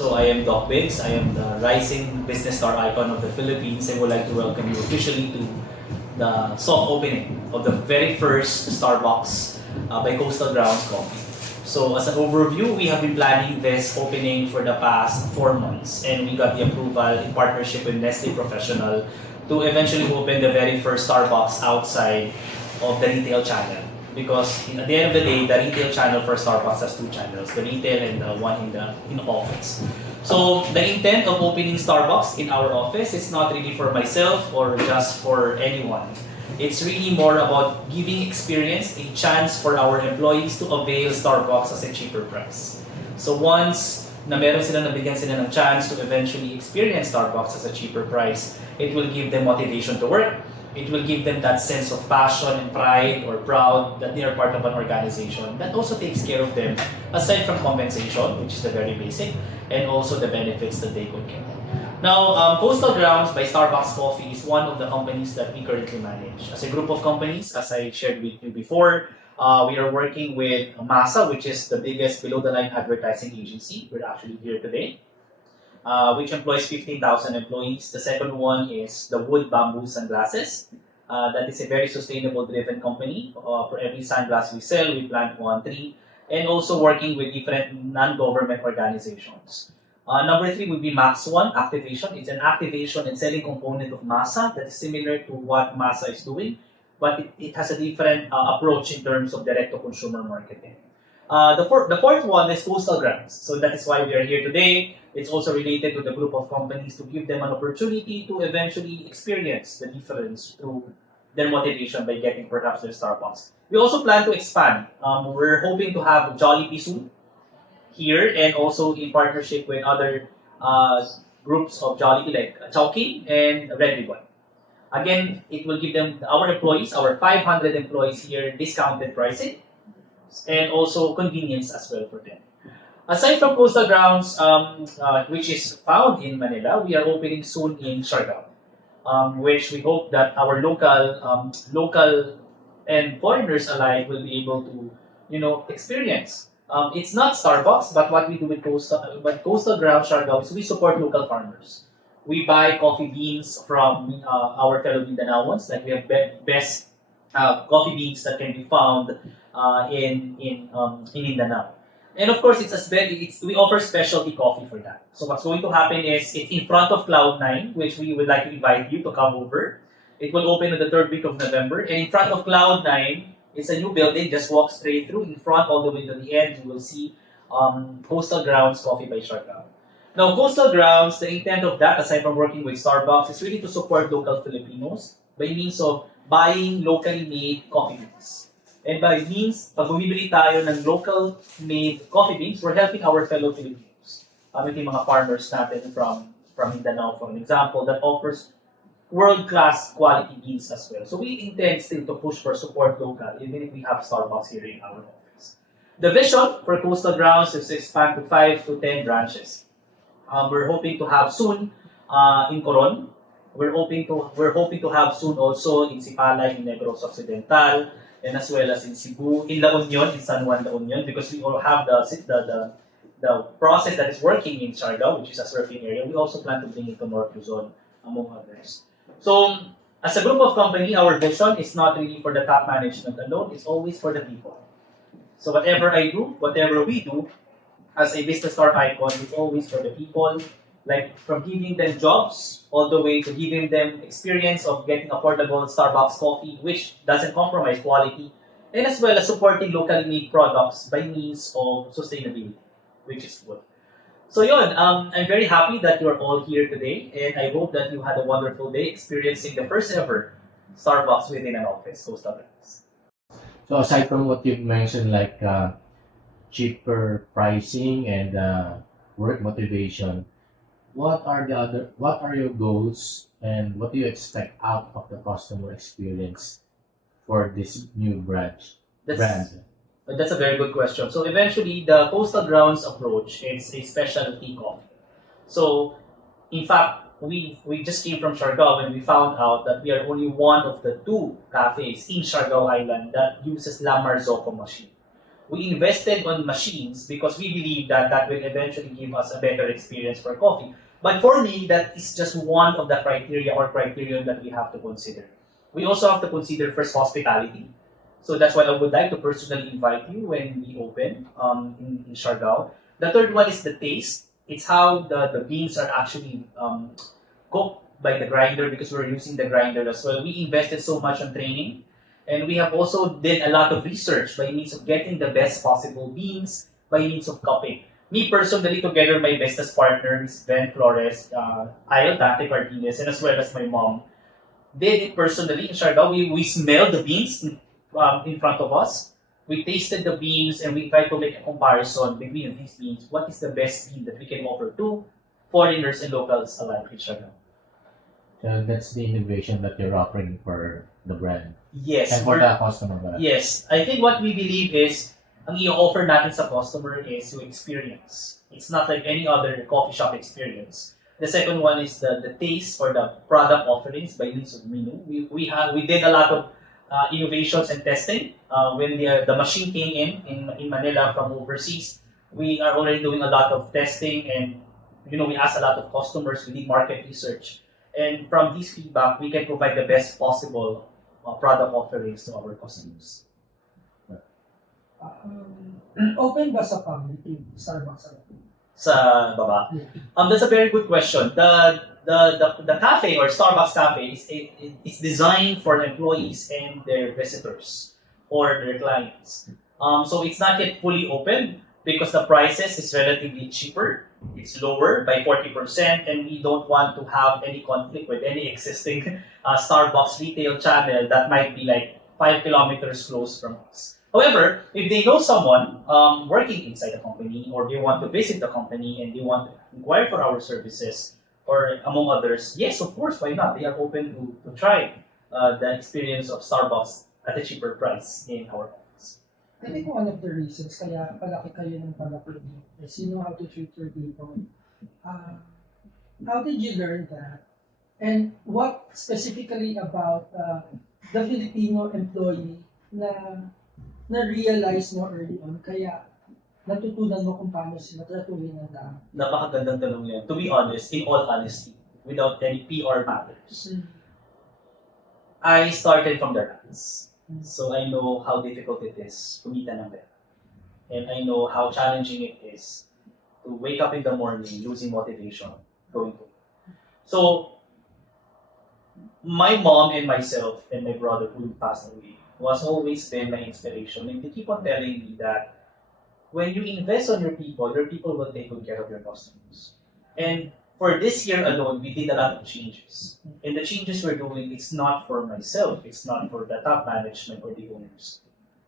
So I am Doc Biggs. I am the rising business star icon of the Philippines. I would like to welcome you officially to the soft opening of the very first Starbucks by Coastal Grounds Coffee. So as an overview, we have been planning this opening for the past 4 months, and we got the approval in partnership with Nestle Professional to eventually open the very first Starbucks outside of the retail channel. Because at the end of the day, the retail channel for Starbucks has 2 channels, the retail and the one in the office. So the intent of opening Starbucks in our office is not really for myself or just for anyone. It's really more about giving experience, a chance for our employees to avail Starbucks at a cheaper price. So once na meron sila, nabigyan sila ng chance to eventually experience Starbucks at a cheaper price, it will give them motivation to work. It will give them that sense of passion and pride or proud that they are part of an organization that also takes care of them aside from compensation, which is the very basic, and also the benefits that they could get. Now, Coastal Grounds by Starbucks Coffee is one of the companies that we currently manage. As a group of companies, as I shared with you before, we are working with MASA, which is the biggest below-the-line advertising agency. We're actually here today. Which employs 15,000 employees. The second one is the Wood Bamboo Sunglasses. That is a very sustainable driven company. For every sunglass we sell, we plant 1 tree. And also working with different non-government organizations. Number 3 would be Max One Activation. It's an activation and selling component of MASA that is similar to what MASA is doing, but it has a different approach in terms of direct-to-consumer marketing. The fourth one is Coastal Grounds. So that is why we are here today. It's also related to the group of companies to give them an opportunity to eventually experience the difference through their motivation by getting perhaps their Starbucks. We also plan to expand. We're hoping to have Jollibee soon here and also in partnership with other groups of Jollibee like Chowking and Red Ribbon. Again, it will give them, our employees, our 500 employees here, discounted pricing and also convenience as well for them. Aside from Coastal Grounds, which is found in Manila, we are opening soon in Siargao, which we hope that our local and foreigners alike will be able to, experience. It's not Starbucks, but what we do with Coastal Grounds Siargao is we support local farmers. We buy coffee beans from our fellow Mindanaoans, like we have best coffee beans that can be found in Mindanao. And of course, we offer specialty coffee for that. So what's going to happen is it's in front of Cloud9, which we would like to invite you to come over. It will open in the 3rd week of November. And in front of Cloud9, it's a new building. Just walk straight through. In front all the way to the end, you will see Coastal Grounds Coffee by Siargao. Now, Coastal Grounds, the intent of that, aside from working with Starbucks, is really to support local Filipinos by means of buying locally made coffee beans. And by means, pag bumibili tayo ng local-made coffee beans, we're helping our fellow Filipinos. Ito yung mga farmers natin from Mindanao, for an example, that offers world-class quality beans as well. So we intend still to push for support local, even if we have Starbucks here in our office. The vision for Coastal Grounds is to expand to 5 to 10 branches. We're hoping to have soon in Coron. We're hoping to have soon also in Sipalay, in Negros Occidental, and as well as in Cebu, in La Union, in San Juan La Union, because we all have the process that is working in Siargao, which is a surfing area. We also plan to bring it to North Luzon, among others. So, as a group of company, our vision is not really for the top management alone, it's always for the people. So whatever I do, whatever we do, as a business star icon, it's always for the people, like from giving them jobs all the way to giving them experience of getting affordable Starbucks coffee, which doesn't compromise quality, and as well as supporting locally made products by means of sustainability, which is good. So yun, I'm very happy that you're all here today, and I hope that you had a wonderful day experiencing the first ever Starbucks within an office, Coastal Grounds. So aside from what you've mentioned, like cheaper pricing and work motivation, what are your goals and what do you expect out of the customer experience for this new brand? That's a very good question. So eventually, the Coastal Grounds approach is a specialty coffee. So, in fact, we just came from Siargao and we found out that we are only one of the 2 cafes in Siargao Island that uses La Marzocco machine. We invested on machines because we believe that that will eventually give us a better experience for coffee. But for me, that is just one of the criteria or criterion that we have to consider. We also have to consider first hospitality. So that's why I would like to personally invite you when we open in Siargao. The third one is the taste. It's how the beans are actually cooked by the grinder because we're using the grinder as well. We invested so much on training, and we have also did a lot of research by means of getting the best possible beans by means of cupping. Me personally, together with my business partner, Ms. Ben Flores, Ayo Dante Martinez, and as well as my mom, did it personally in Siargao. We smelled the beans in front of us. We tasted the beans and we tried to make a comparison between these beans. What is the best bean that we can offer to foreigners and locals alike in Siargao? So that's the innovation that you're offering for the brand Yes. and for the customer. Yes. I think what we believe is, ang i-offer natin sa customer is yung experience. It's not like any other coffee shop experience. The second one is the taste or the product offerings by means of menu. We did a lot of innovations and testing. When the machine came in Manila from overseas, we are already doing a lot of testing, and we asked a lot of customers. We did market research, and from this feedback, we can provide the best possible product offerings to our customers. Open ba sa public yung Starbucks? Sa baba. That's a very good question. The cafe or Starbucks cafe is designed for employees and their visitors or their clients. So it's not yet fully open because the prices is relatively cheaper. It's lower by 40%, and we don't want to have any conflict with any existing Starbucks retail channel that might be like 5 kilometers close from us. However, if they know someone working inside the company, or they want to visit the company and they want to inquire for our services, or among others, yes, of course, why not? They are open to try the experience of Starbucks at a cheaper price in our office. I think one of the reasons kaya palaki kayo ng palaki is you know how to treat your people. How did you learn that? And what specifically about the Filipino employee na-realize mo early on, kaya natutunan mo kung paano sila tratuhin ng tao? Napakagandang tanong yan. To be honest, in all honesty, without any PR matters, I started from the ranks. So I know how difficult it is kumita ng pera. And I know how challenging it is to wake up in the morning losing motivation, going to. So, my mom and myself and my brother who passed away was always been my inspiration. And they keep on telling me that when you invest on your people will take good care of your customers. And for this year alone, we did a lot of changes. And the changes we're doing, it's not for myself, it's not for the top management or the owners.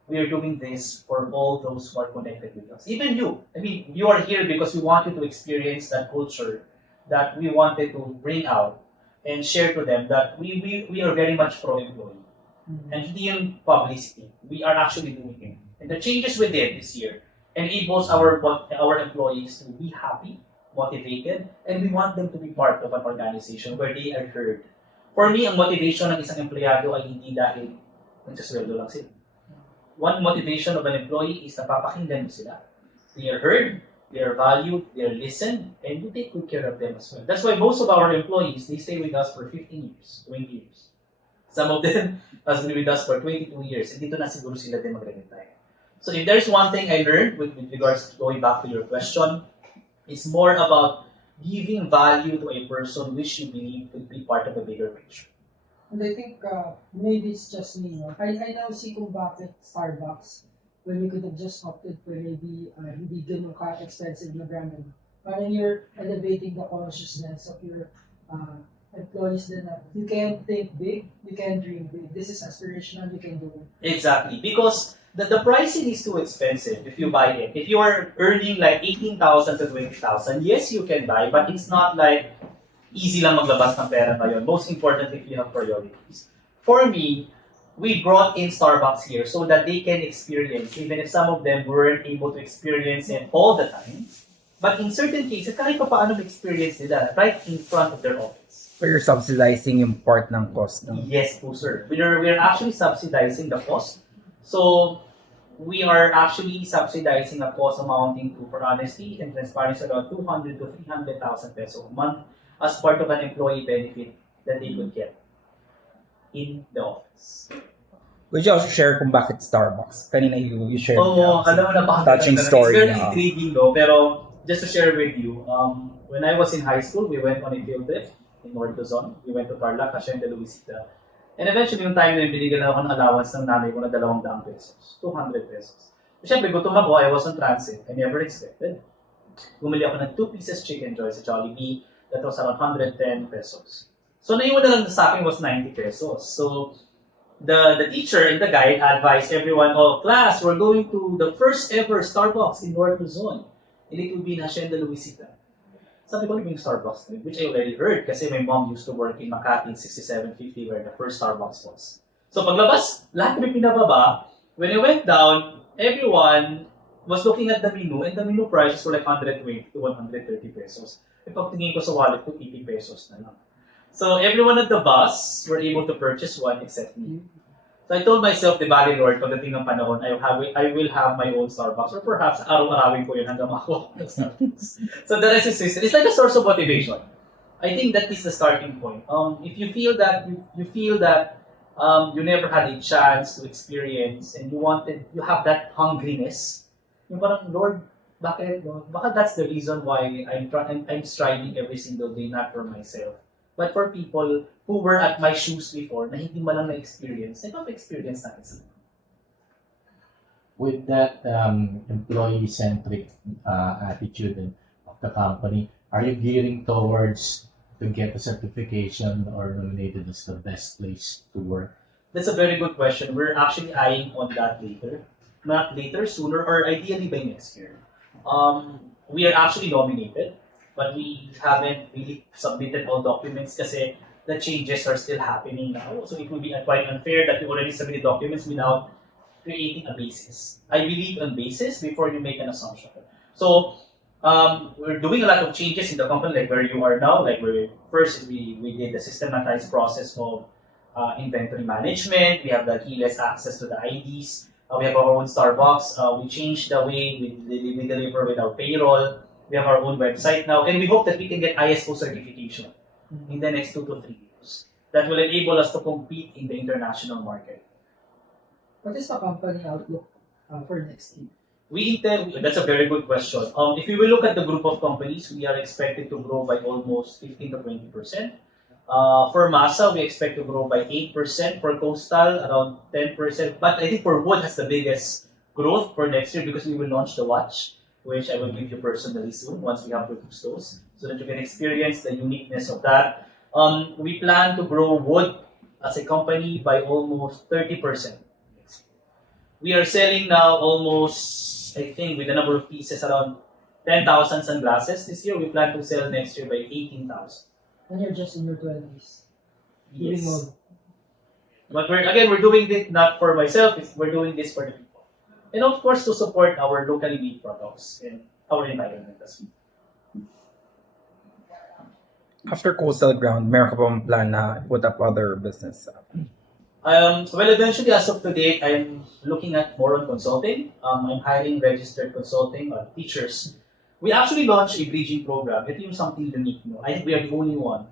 We are doing this for all those who are connected with us. Even you. I mean, you are here because we wanted to experience that culture that we wanted to bring out and share to them that we are very much pro-employee. And hindi yung publicity. We are actually doing it. And the changes we did this year enables our employees to be happy, motivated, and we want them to be part of an organization where they are heard. For me, ang motivation ng isang empleyado ay hindi dahil nagsasweldo lang sila. One motivation of an employee is napapakinggan mo sila. They are heard, they are valued, they are listened, and you take good care of them as well. That's why most of our employees, they stay with us for 15 years, 20 years. Some of them has been with us for 22 years, and dito na siguro sila din mag-retire. So if there's one thing I learned with regards to going back to your question, it's more about giving value to a person which you believe could be part of a bigger picture. And I think maybe it's just me. No? I now see kung bakit Starbucks, when you could have just opted for maybe hindi ganun ka-expensive na brand. Parang you're elevating the consciousness of your employees that you can think big, you can dream big. This is aspirational, you can do it. Exactly, because the pricing is too expensive if you buy it. If you are earning like 18,000 to 20,000, yes, you can buy, but it's not like easy lang maglabas ng pera ngayon. Most importantly, if you have priorities. For me, we brought in Starbucks here so that they can experience, even if some of them weren't able to experience it all the time, but in certain cases, kahit pa paano experience nila right in front of their office. So you're subsidizing yung part ng cost. No? Yes po, sir. We're actually subsidizing the cost. So, we are actually subsidizing a cost amounting to, for honesty and transparency, around 200 to 300,000 pesos a month as part of an employee benefit that they could get in the office. Would you also share kung bakit Starbucks? Kanina you shared Oo, alam mo na touching story. It's very intriguing, no? Pero just to share with you, when I was in high school, we went on a field trip in North Luzon. We went to Tarlac, Hacienda, Luisita. And eventually, yung time na yung binigyan ako ng allowance ng nanay ko na 200 pesos, 200 pesos. Siyempre, gutom ako, I was on transit. I never expected. Bumili ako ng 2 pieces chicken joy sa Jollibee. That was around 110 pesos. So, naiwan na lang sa akin was 90 pesos. So, the teacher and the guide advised everyone, oh, class, we're going to the first ever Starbucks in North Luzon. And it will be in Hacienda, Luisita. Sabi ko, ano yung Starbucks na yun? Which I already heard kasi my mom used to work in Makati in 6750 where the first Starbucks was. So paglabas, lahat may pinababa. When I went down, everyone was looking at the menu and the menu prices were like 120 to 130 pesos. E pagtingin ko sa wallet ko, 80 pesos na lang. So everyone at the bus were able to purchase one except me. So I told myself, di ba, Lord, pagdating ng panahon, I will have my own Starbucks or perhaps araw-arawin ko yun hanggang makakuha ng Starbucks. So the rest is history. It's like a source of motivation. I think that is the starting point. If you feel that you never had a chance to experience and you have that hungriness, yung parang, Lord, bakit? Baka that's the reason why I'm striving every single day, not for myself, but for people who were at my shoes before na hindi man lang na-experience, experience natin sila. With that employee-centric attitude of the company, are you gearing towards to get a certification or nominated as the best place to work? That's a very good question. We're actually eyeing on that later. Not later, sooner, or ideally by next year. We are actually nominated, but we haven't really submitted all documents kasi the changes are still happening now. So it would be quite unfair that you already submitted documents without creating a basis. I believe on basis before you make an assumption. So we're doing a lot of changes in the company, like where you are now. Like first we did the systematized process of inventory management. We have the keyless access to the IDs. We have our own Starbucks. We changed the way we deliver with our payroll. We have our own website now, and we hope that we can get ISO certification in the next 2 to 3 years. That will enable us to compete in the international market. What is the company outlook for next year? We intend, that's a very good question. If we will look at the group of companies, we are expected to grow by almost 15 to 20%. For MASA, we expect to grow by 8%. For Coastal, around 10%. But I think for Wood has the biggest growth for next year because we will launch the watch, which I will give you personally soon once we have produced those, so that you can experience the uniqueness of that. We plan to grow Wood as a company by almost 30%. We are selling now almost, I think, with the number of pieces, around 10,000 sunglasses this year. We plan to sell next year by 18,000. And you're just in your 20s. Yes. But we're doing this not for myself, we're doing this for the people. And of course, to support our locally made products and our environment as well. After Coastal Ground, meron ka bang plan na put up other business? Well, eventually, as of today, I'm looking at more on consulting. I'm hiring registered consulting teachers. We actually launched a bridging program. Ito yung something unique. No? I think we are the only one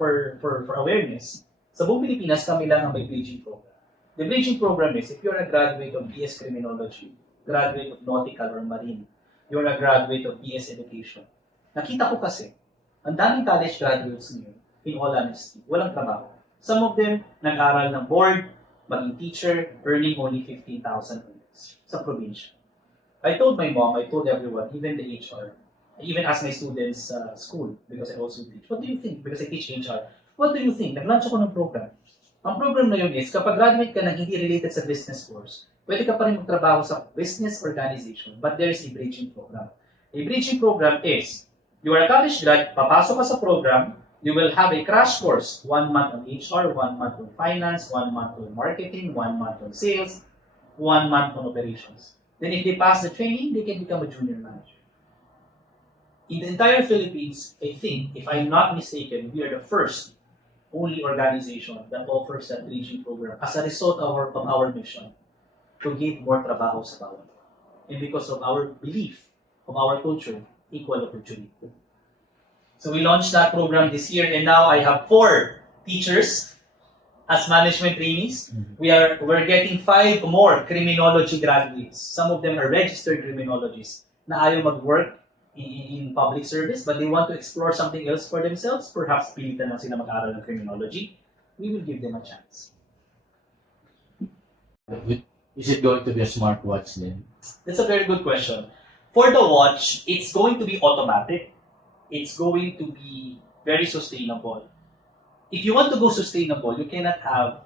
for awareness. Sa buong Pilipinas, kami lang ang may bridging program. The bridging program is, if you're a graduate of BS Criminology, graduate of Nautical or Marine, you're a graduate of BS Education. Nakita ko kasi, ang daming college graduates ngayon, in all honesty, walang trabaho. Some of them nag-aral ng board, maging teacher, earning only 15,000 sa probinsya. I told my mom, I told everyone, even the HR, I even asked my students school, because I also teach, what do you think? Because I teach HR. What do you think? Nag-launch ako ng program. Ang program na yun is, kapag graduate ka na hindi related sa business course, pwede ka pa rin magtrabaho sa business organization, but there is a bridging program. A bridging program is, you are a college grad, papasok ka sa program, you will have a crash course, 1 month on HR, 1 month on finance, 1 month on marketing, 1 month on sales, 1 month on operations. Then if they pass the training, they can become a junior manager. In the entire Philippines, I think, if I'm not mistaken, we are the only organization that offers that bridging program as a result of our mission. to give more trabaho sa bawat. And because of our belief, of our culture, equal opportunity. So we launched that program this year, and now I have 4 teachers as management trainees. We're getting 5 more criminology graduates. Some of them are registered criminologists na ayaw mag-work in public service, but they want to explore something else for themselves. Perhaps pilitan lang sila mag-aral ng criminology. We will give them a chance. Is it going to be a smartwatch then? That's a very good question. For the watch, it's going to be automatic. It's going to be very sustainable. If you want to go sustainable, you cannot have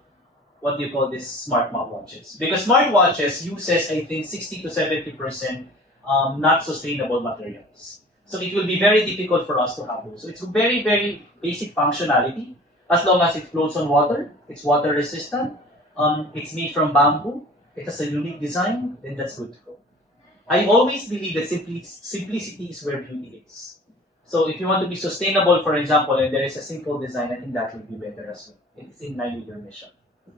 what you call this smart watches. Because smart watches uses, I think, 60 to 70% not sustainable materials. So it will be very difficult for us to have those. So it's very, very basic functionality. As long as it floats on water, it's water resistant, it's made from bamboo, it has a unique design, then that's good to go. I always believe that simplicity is where beauty is. So if you want to be sustainable, for example, and there is a simple design, I think that will be better as well. It's in line with your mission.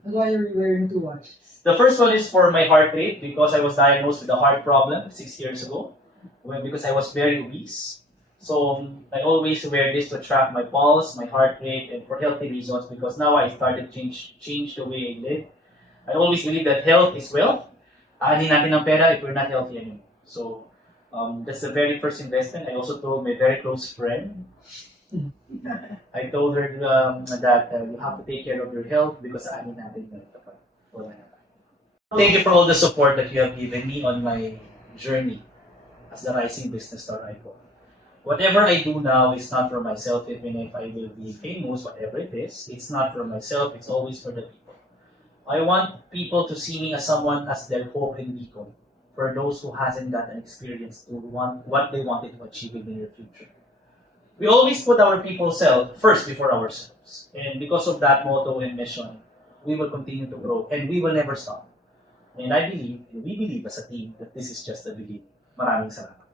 And why are you wearing 2 watches? The first one is for my heart rate because I was diagnosed with a heart problem 6 years ago because I was very obese. So I always wear this to track my pulse, my heart rate, and for healthy reasons because now I started change the way I live. I always believe that health is wealth. Aanin natin ang pera if we're not healthy anymore. So that's the very first investment. I also told my very close friend, I told her that you have to take care of your health because aanin natin yung tapat. Thank you for all the support that you have given me on my journey as the rising business star icon. Whatever I do now is not for myself, even if I will be famous, whatever it is, it's not for myself, it's always for the people. I want people to see me as someone as their hope and beacon for those who hasn't got an experience to want what they wanted to achieve in the near future. We always put our people first before ourselves. And because of that motto and mission, we will continue to grow and we will never stop. And I believe, and we believe as a team, that this is just the beginning. Maraming salamat.